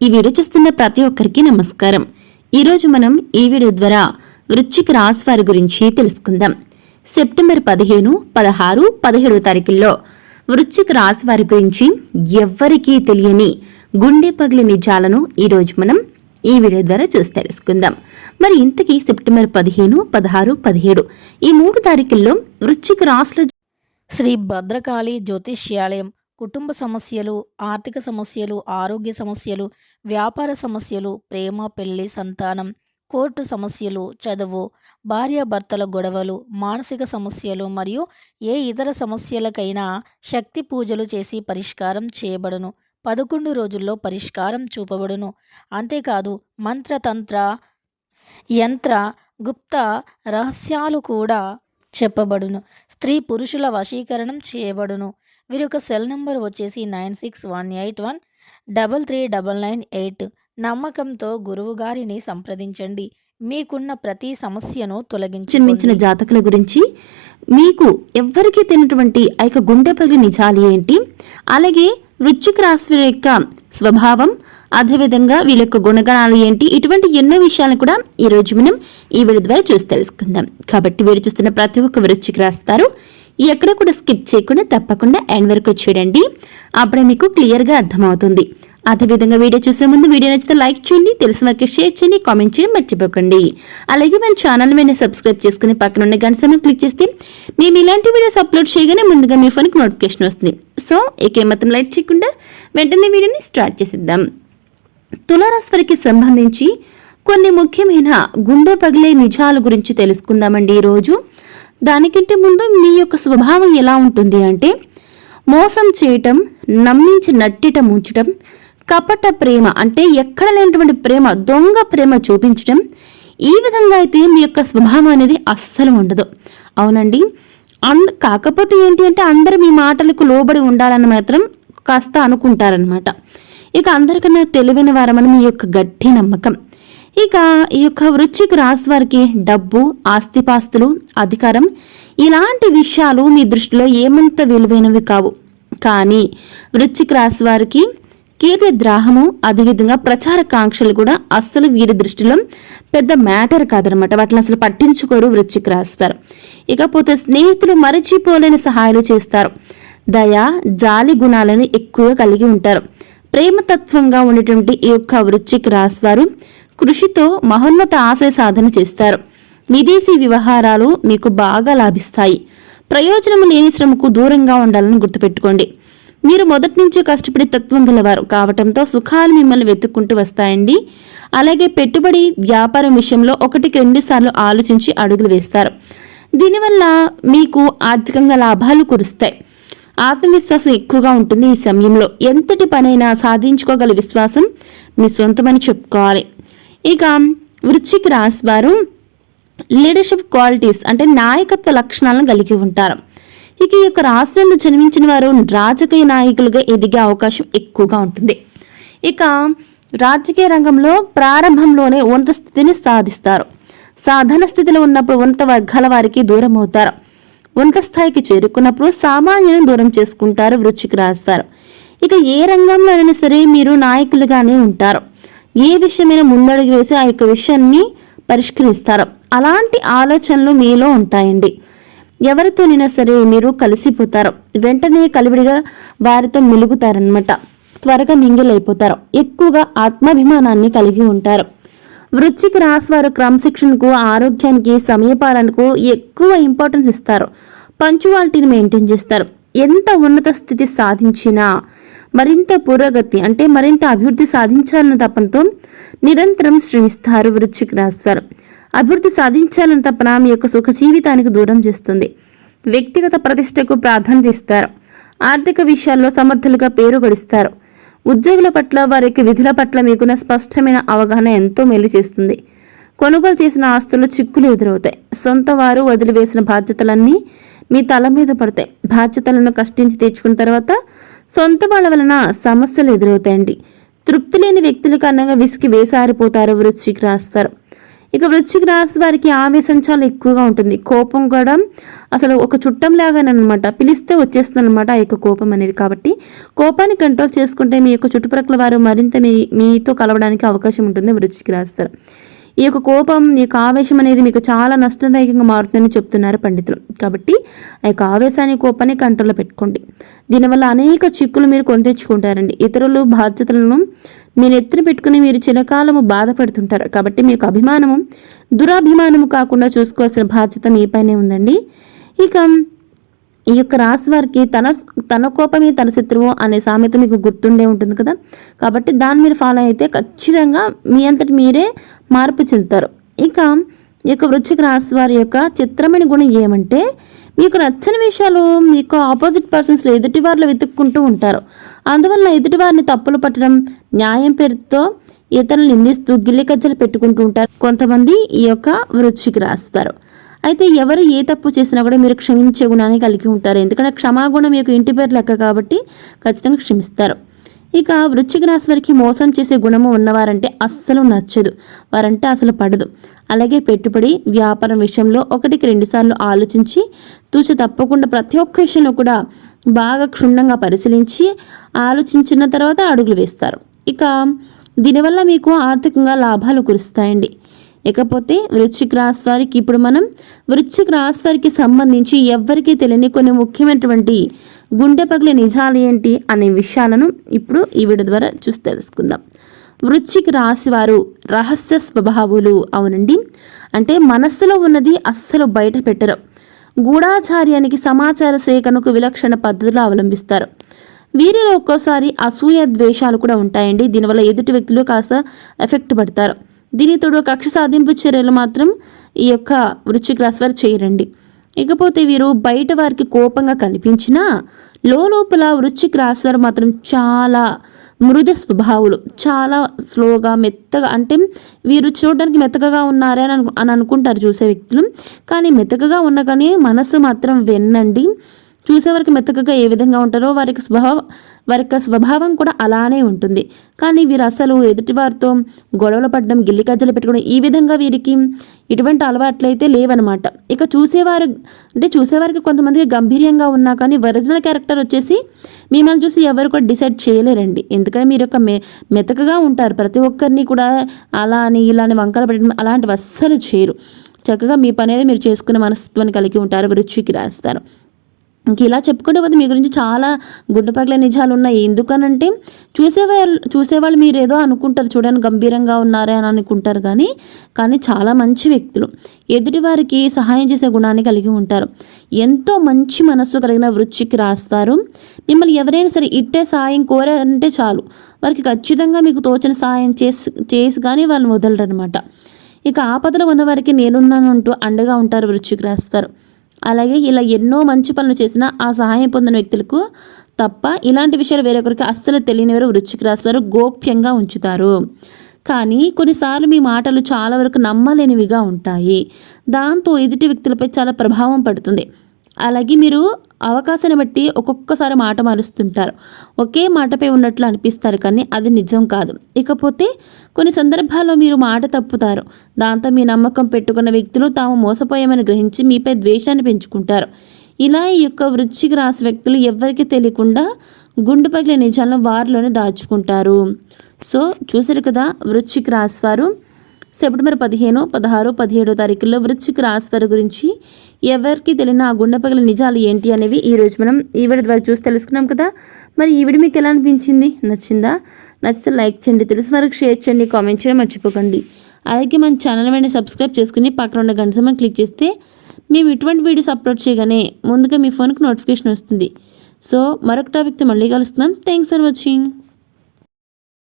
ఈ వీడియో చూస్తున్న ప్రతి ఒక్కరికి నమస్కారం. ఈరోజు మనం ఈ వీడియో ద్వారా వృశ్చిక రాశి వారి గురించి తెలుసుకుందాం. సెప్టెంబర్ పదిహేను పదహారు పదిహేడు తారీఖుల్లో వృశ్చిక రాశి వారి గురించి ఎవ్వరికీ తెలియని గుండె పగిలి నిజాలను ఈరోజు మనం ఈ వీడియో ద్వారా చూసి తెలుసుకుందాం. మరి ఇంతకీ సెప్టెంబర్ పదిహేను పదహారు పదిహేడు ఈ మూడు తారీఖుల్లో వృశ్చిక రాశిలో శ్రీ భద్రకాళి జ్యోతిష్యాలయం కుటుంబ సమస్యలు ఆర్థిక సమస్యలు ఆరోగ్య సమస్యలు వ్యాపార సమస్యలు ప్రేమ పెళ్ళి సంతానం కోర్టు సమస్యలు చదువు భార్యాభర్తల గొడవలు మానసిక సమస్యలు మరియు ఏ ఇతర సమస్యలకైనా శక్తి పూజలు చేసి పరిష్కారం చేయబడును. పదకొండు రోజుల్లో పరిష్కారం చూపబడును. అంతేకాదు మంత్రతంత్ర యంత్ర గుప్త రహస్యాలు కూడా చెప్పబడును. స్త్రీ పురుషుల వశీకరణం చేయబడును. వీరి యొక్క సెల్ నెంబర్ వచ్చేసి nine six one eight one double three double nine eight నమ్మకంతో గురువుగారిని సంప్రదించండి. మీకున్న ప్రతి సమస్యను జన్మించిన జాతకుల గురించి మీకు ఎవ్వరికీ తినటువంటి ఆ యొక్క గుండె పగిలి నిజాలు ఏంటి? అలాగే వృచ్చిక రాశి యొక్క స్వభావం అదేవిధంగా వీళ్ళ యొక్క గుణగణాలు ఏంటి? ఇటువంటి ఎన్నో విషయాలను కూడా ఈ రోజు మనం ఈ వీడియో ద్వారా చూసి తెలుసుకుందాం. కాబట్టి వీరు చూస్తున్న ప్రతి ఒక్క వృశ్చిక రాస్తారు ఎక్కడ కూడా స్కిప్ చేయకుండా తప్పకుండా ఎండ్ వరకు చూడండి. అప్పుడే మీకు క్లియర్గా అర్థమవుతుంది. అదేవిధంగా వీడియో చూసే ముందు వీడియో నచ్చితే లైక్ చేయండి తెలిసిన వారికి షేర్ చేయండి కామెంట్ చేయడం మర్చిపోకండి. అలాగే మన ఛానల్ మీద సబ్స్క్రైబ్ చేసుకుని పక్కన ఉన్న గంట సమయం క్లిక్ చేస్తే మేము ఇలాంటి వీడియోస్ అప్లోడ్ చేయగానే ముందుగా మీ ఫోన్కి నోటిఫికేషన్ వస్తుంది. సో ఇక లైట్ చేయకుండా వెంటనే వీడియోని స్టార్ట్ చేసిద్దాం. తులారాశి వారికి సంబంధించి కొన్ని ముఖ్యమైన గుండె పగిలే నిజాల గురించి తెలుసుకుందామండి ఈరోజు. దానికంటే ముందు మీ యొక్క స్వభావం ఎలా ఉంటుంది అంటే మోసం చేయటం నమ్మించి నట్టిట ఉంచటం కపట ప్రేమ అంటే ఎక్కడ లేనటువంటి ప్రేమ దొంగ ప్రేమ చూపించటం ఈ విధంగా అయితే మీ యొక్క స్వభావం అనేది అస్సలు ఉండదు. అవునండి? అంద కాకపోతే ఏంటి అంటే అందరూ మీ మాటలకు లోబడి ఉండాలని మాత్రం కాస్త అనుకుంటారనమాట ఇక అందరికన్నా తెలివైన వారమని మీ యొక్క గట్టి నమ్మకం. ఇక ఈ యొక్క వృశ్చిక రాశి వారికి డబ్బు ఆస్తిపాస్తులు అధికారం ఇలాంటి విషయాలు మీ దృష్టిలో ఏమంత విలువైనవి కావు. కానీ వృశ్చిక రాశి వారికి కీర్తి ద్రాహము అదేవిధంగా ప్రచార కాంక్షలు కూడా అస్సలు వీరి దృష్టిలో పెద్ద మ్యాటర్ కాదనమాట. వాటిని అసలు పట్టించుకోరు వృచ్చికి రాశి వారు. ఇకపోతే స్నేహితులు మరచిపోలేని సహాయాలు చేస్తారు. దయ జాలి గుణాలను ఎక్కువగా కలిగి ఉంటారు. ప్రేమతత్వంగా ఉండేటువంటి ఈ యొక్క వృశ్చిక రాశి వారు కృషితో మహోన్నత ఆశయ సాధన చేస్తారు. విదేశీ వ్యవహారాలు మీకు బాగా లాభిస్తాయి. ప్రయోజనం లేని శ్రమకు దూరంగా ఉండాలని గుర్తుపెట్టుకోండి. మీరు మొదటి నుంచి కష్టపడి తత్వం గలవారు కావటంతో సుఖాలు మిమ్మల్ని వెతుక్కుంటూ వస్తాయండి. అలాగే పెట్టుబడి వ్యాపారం విషయంలో ఒకటికి రెండు సార్లు ఆలోచించి అడుగులు వేస్తారు. దీనివల్ల మీకు ఆర్థికంగా లాభాలు కురుస్తాయి. ఆత్మవిశ్వాసం ఎక్కువగా ఉంటుంది ఈ సమయంలో. ఎంతటి పనైనా సాధించుకోగల విశ్వాసం మీ సొంతమని చెప్పుకోవాలి. ఇక వృశ్చిక రాశి వారు లీడర్షిప్ క్వాలిటీస్ అంటే నాయకత్వ లక్షణాలను కలిగి ఉంటారు. ఇక ఈ యొక్క రాశినందు జన్మించిన వారు రాజకీయ నాయకులుగా ఎదిగే అవకాశం ఎక్కువగా ఉంటుంది. ఇక రాజకీయ రంగంలో ప్రారంభంలోనే ఉన్నత స్థితిని సాధిస్తారు. సాధన స్థితిలో ఉన్నప్పుడు ఉన్నత వర్గాల వారికి దూరం అవుతారు. ఉన్నత స్థాయికి చేరుకున్నప్పుడు సామాన్యులను దూరం చేసుకుంటారు వృశ్చిక రాశి వారు. ఇక ఏ రంగంలో అయినా సరే మీరు నాయకులుగానే ఉంటారు. ఏ విషయమైనా ముందడుగు వేసి ఆ యొక్క విషయాన్ని పరిష్కరిస్తారు. అలాంటి ఆలోచనలు మీలో ఉంటాయండి. ఎవరితోనైనా సరే మీరు కలిసిపోతారు. వెంటనే కలివిడిగా వారితో మెలుగుతారనమాట త్వరగా మింగిలైపోతారు. ఎక్కువగా ఆత్మాభిమానాన్ని కలిగి ఉంటారు. వృశ్చిక రాశి వారు క్రమశిక్షణకు ఆరోగ్యానికి సమయపాలనకు ఎక్కువ ఇంపార్టెన్స్ ఇస్తారు. పంచువాలిటీని మెయింటైన్ చేస్తారు. ఎంత ఉన్నత స్థితి సాధించినా మరింత పురోగతి అంటే మరింత అభివృద్ధి సాధించాలన్న తపనతో నిరంతరం శ్రమిస్తారు వృశ్చిక రాశివారు అభివృద్ధి సాధించాలన్న తపన మీ యొక్క సుఖ జీవితానికి దూరం చేస్తుంది. వ్యక్తిగత ప్రతిష్టకు ప్రాధాన్యత ఇస్తారు. ఆర్థిక విషయాల్లో సమర్థులుగా పేరు గడిస్తారు. ఉద్యోగుల పట్ల వారికి విధుల పట్ల మీకున్న స్పష్టమైన అవగాహన ఎంతో మేలు చేస్తుంది. కొనుగోలు చేసిన ఆస్తులు చిక్కులు ఎదురవుతాయి. సొంత వారు వదిలివేసిన బాధ్యతలన్నీ మీ తల మీద పడతాయి. బాధ్యతలను కష్టించి తెచ్చుకున్న తర్వాత సొంత వాళ్ళ వలన సమస్యలు ఎదురవుతాయండి. తృప్తి లేని వ్యక్తుల కారణంగా విసికి వేసారిపోతారు వృశ్చిక రాశివారు ఇక వృశ్చిక రాశి వారికి ఆవేశం చాలా ఎక్కువగా ఉంటుంది. కోపం కూడా అసలు ఒక చుట్టం లాగానమాట పిలిస్తే వచ్చేస్తుంది అనమాట ఆ యొక్క కోపం అనేది. కాబట్టి కోపాన్ని కంట్రోల్ చేసుకుంటే మీ యొక్క చుట్టుప్రక్కల వారు మరింత మీ మీతో కలవడానికి అవకాశం ఉంటుంది వృశ్చిక రాశి వారు. ఈ యొక్క కోపం ఈ యొక్క ఆవేశం అనేది మీకు చాలా నష్టదాయకంగా మారుతుందని చెప్తున్నారు పండితులు. కాబట్టి ఆ యొక్క ఆవేశాన్ని కోపాన్ని కంట్రోల్లో పెట్టుకోండి. దీనివల్ల అనేక చిక్కులు మీరు కొని తెచ్చుకుంటారండి. ఇతరులు బాధ్యతలను మీరు ఎత్తున పెట్టుకుని మీరు చిరకాలము బాధపడుతుంటారు. కాబట్టి మీకు అభిమానము దురాభిమానము కాకుండా చూసుకోవాల్సిన బాధ్యత మీ పైనే ఉందండి. ఇక ఈ యొక్క రాశి వారికి తన తన కోపమే తన శత్రువు అనే సామెత మీకు గుర్తుండే ఉంటుంది కదా? కాబట్టి దాన్ని మీరు ఫాలో అయితే ఖచ్చితంగా మీ అంతటి మీరే మార్పు చెందుతారు. ఇక ఈ యొక్క వృశ్చిక రాశి వారి యొక్క చిత్రమైన గుణం ఏమంటే మీకు నచ్చని విషయాలు మీకు ఆపోజిట్ పర్సన్స్లో ఎదుటి వారిలో వెతుక్కుంటూ ఉంటారు. అందువల్ల ఎదుటి వారిని తప్పులు పట్టడం న్యాయం పేరుతో ఇతరులు నిందిస్తూ గిల్లి కజ్జలు పెట్టుకుంటూ ఉంటారు కొంతమంది ఈ యొక్క వృశ్చిక రాశి వారు. అయితే ఎవరు ఏ తప్పు చేసినా కూడా మీరు క్షమించే గుణాన్ని కలిగి ఉంటారు. ఎందుకంటే క్షమాగుణం యొక్క ఇంటి పేరు లెక్క కాబట్టి ఖచ్చితంగా క్షమిస్తారు. ఇక వృశ్చిక రాశి వారికి మోసం చేసే గుణము ఉన్నవారంటే అస్సలు నచ్చదు. వారంటే అసలు పడదు. అలాగే పెట్టుబడి వ్యాపారం విషయంలో ఒకటికి రెండుసార్లు ఆలోచించి తూచి తప్పకుండా ప్రతి ఒక్క విషయంలో కూడా బాగా క్షుణ్ణంగా పరిశీలించి ఆలోచించిన తర్వాత అడుగులు వేస్తారు. ఇక దీనివల్ల మీకు ఆర్థికంగా లాభాలు కురుస్తాయండి. ఇకపోతే వృశ్చిక రాశి వారికి ఇప్పుడు మనం వృశ్చిక రాశి వారికి సంబంధించి ఎవ్వరికీ తెలియని కొన్ని ముఖ్యమైనటువంటి గుండె పగిలే నిజాలు ఏంటి అనే విషయాలను ఇప్పుడు ఈ వీడియో ద్వారా చూసి తెలుసుకుందాం. వృశ్చిక రాశి వారు రహస్య స్వభావులు అవునండి. అంటే మనస్సులో ఉన్నది అస్సలు బయట పెట్టరు. గూఢాచార్యానికి సమాచార సేకరణకు విలక్షణ పద్ధతులు అవలంబిస్తారు. వీరిలో ఒక్కోసారి అసూయ ద్వేషాలు కూడా ఉంటాయండి. దీనివల్ల ఎదుటి వ్యక్తులు కాస్త ఎఫెక్ట్ పడతారు. దీనితోడు కక్ష సాధింపు చర్యలు మాత్రం ఈ యొక్క వృశ్చిక రాశి వారు చేయరండి. ఇకపోతే వీరు బయట వారికి కోపంగా కనిపించినా లోపల వృశ్చిక రాశి వారు మాత్రం చాలా మృద స్వభావులు చాలా స్లోగా మెత్తగా అంటే వీరు చూడడానికి మెత్తగా ఉన్నారే అని అను అని అనుకుంటారు చూసే వ్యక్తులు. కానీ మెత్తగా ఉన్న కానీ మనసు మాత్రం వెన్నండి. చూసేవారికి మెత్తగా ఏ విధంగా ఉంటారో వారికి స్వభావం వారి యొక్క స్వభావం కూడా అలానే ఉంటుంది. కానీ వీరు అసలు ఎదుటివారితో గొడవలు పడడం గిల్లి కజ్జలు పెట్టుకోవడం ఈ విధంగా వీరికి ఇటువంటి అలవాట్లయితే లేవనమాట. ఇక చూసేవారు అంటే చూసేవారికి కొంతమందికి గంభీర్యంగా ఉన్నా కానీ ఒరిజినల్ క్యారెక్టర్ వచ్చేసి మిమ్మల్ని చూసి ఎవరు కూడా డిసైడ్ చేయలేరండి. ఎందుకంటే మీరు ఒక మె మెతకగా ఉంటారు. ప్రతి ఒక్కరిని కూడా అలా అని ఇలా అని వంకర పెట్టడం అలాంటివి అస్సలు చేయరు. చక్కగా మీ పని అనేది మీరు చేసుకునే మనస్తత్వాన్ని కలిగి ఉంటారు వృచ్చికి రాస్తారు. ఇంక ఇలా చెప్పుకుంటే పోతే మీ గురించి చాలా గుండెపగల నిజాలు ఉన్నాయి ఎందుకనంటే చూసేవాళ్ళు చూసేవాళ్ళు మీరు ఏదో అనుకుంటారు చూడడానికి గంభీరంగా ఉన్నారే అని అనుకుంటారు కానీ కానీ చాలా మంచి వ్యక్తులు. ఎదుటి వారికి సహాయం చేసే గుణాన్ని కలిగి ఉంటారు. ఎంతో మంచి మనస్సు కలిగిన వృచ్చికి రాస్తారు. మిమ్మల్ని ఎవరైనా సరే ఇట్టే సాయం కోరారంటే చాలు. వారికి ఖచ్చితంగా మీకు తోచిన సాయం చేసి చేసి కానీ వాళ్ళు వదలరనమాట ఇక ఆపదలో ఉన్నవారికి నేనున్నాను అంటూ అండగా ఉంటారు వృచ్చికి రాస్తారు. అలాగే ఇలా ఎన్నో మంచి పనులు చేసినా ఆ సహాయం పొందిన వ్యక్తులకు తప్ప ఇలాంటి విషయాలు వేరొకరికి అస్సలు తెలియనివారు వృచ్చికి రాస్తారు గోప్యంగా ఉంచుతారు. కానీ కొన్నిసార్లు మీ మాటలు చాలా వరకు నమ్మలేనివిగా ఉంటాయి. దాంతో ఎదుటి వ్యక్తులపై చాలా ప్రభావం పడుతుంది. అలాగే మీరు అవకాశాన్ని బట్టి ఒక్కొక్కసారి మాట మారుస్తుంటారు. ఒకే మాటపై ఉన్నట్లు అనిపిస్తారు కానీ అది నిజం కాదు. ఇకపోతే కొన్ని సందర్భాల్లో మీరు మాట తప్పుతారు. దాంతో మీ నమ్మకం పెట్టుకున్న వ్యక్తులు తాము మోసపోయామని గ్రహించి మీపై ద్వేషాన్ని పెంచుకుంటారు. ఇలా ఈ యొక్క వృచ్చికి రాసి వ్యక్తులు ఎవరికీ తెలియకుండా గుండు పగిలే నిజాలను వారిలోనే దాచుకుంటారు. సో చూసారు కదా వృచ్చికి రాసి వారు సెప్టెంబర్ పదిహేను పదహారు పదిహేడో తారీఖుల్లో వృశ్చిక రాశి వారి గురించి ఎవరికి తెలియని ఆ గుండె పగిలిన నిజాలు ఏంటి అనేవి ఈ రోజు మనం ఈ ద్వారా చూసి తెలుసుకున్నాం కదా. మరి ఈవిడ మీకు ఎలా అనిపించింది? నచ్చిందా? నచ్చితే లైక్ చేయండి తెలిసిన వరకు షేర్ చేయండి కామెంట్ చేయడం మర్చిపోకండి. అలాగే మన ఛానల్ వెంటనే సబ్స్క్రైబ్ చేసుకుని పక్కన ఉన్న గంట సమయం క్లిక్ చేస్తే మేము ఇటువంటి వీడియోస్ అప్లోడ్ చేయగానే ముందుగా మీ ఫోన్కి నోటిఫికేషన్ వస్తుంది. సో మరొక టాపిక్తో మళ్ళీ కలుస్తున్నాం. Thanks for watching.